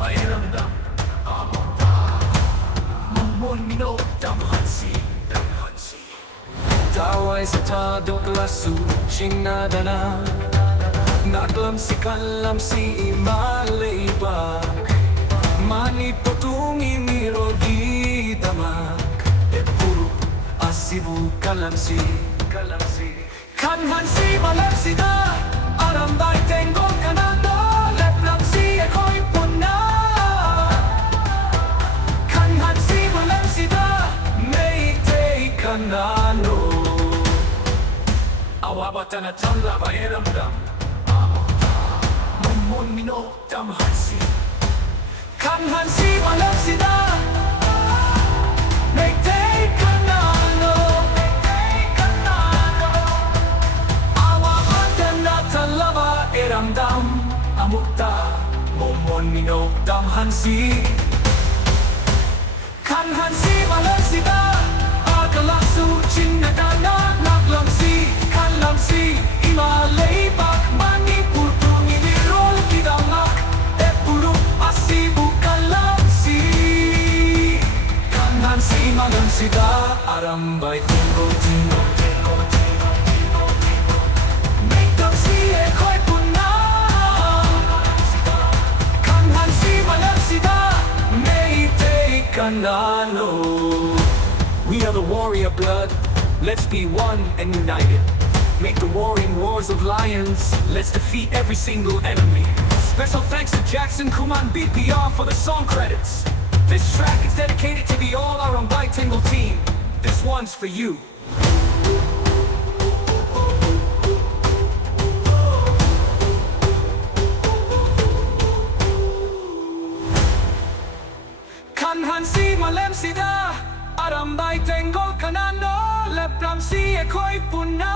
Eramdam Manipur Dawai sa doklasu Shinadana Naklam si kalam si imalaiba Manipur tungi mirogi damak Epuru asibu kalamsi Kanhan si malamsi da Arambai Tenggol kanano Leplam si ako'y puna Kanhan si malamsi da Meitei kanano Awabatan at tanla Eramdam Manipur Kanhan si malamsi da Meitei kanano Awabatan at tanla Eramdam Amukta Manipur Hansi Kanhan si malamsi da Agalasu Chinadana Naglamsi Kalamsi Imalaipak Manipur tungi nirol kidamak Epuru asibu kalamsi Kanhan si malamsi da Arambai Tenggol Meitei si ako'y puna Kanhan si malamsi da Meitei kanano We are the warrior blood, let's be one and united. Make the warring wars of lions, let's defeat every single enemy. Special thanks to JACKSON KHUMAN BPR for the song credits. This track is dedicated to the all Arambai Tenggol team. This one's for you. Kanhan si malamsi da Arambai Tenggol kanano Leplam si ako'y puna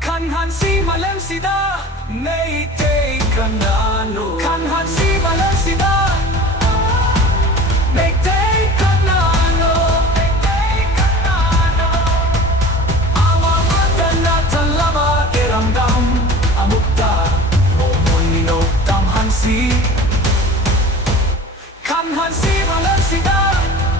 Kanhan si malamsi da Meitei kanano Kanhan si malamsi da Meitei kanano Awamatan at talaba Eramdam Amukta Manipur Hansi Kanhan si malamsi da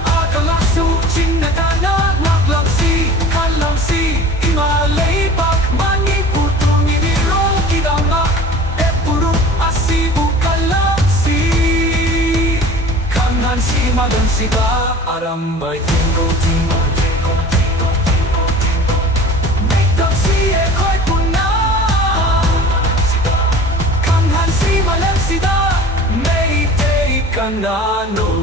Agalasu Chinadana Naglamsi Kalamsi Imalaipak Manipur tungi nirol kidamak Epuru asibu kalamsi Kanhan si malamsi da Arambai Tenggol Meitei si ako'y puna Kanhan si malamsi da Meitei kanano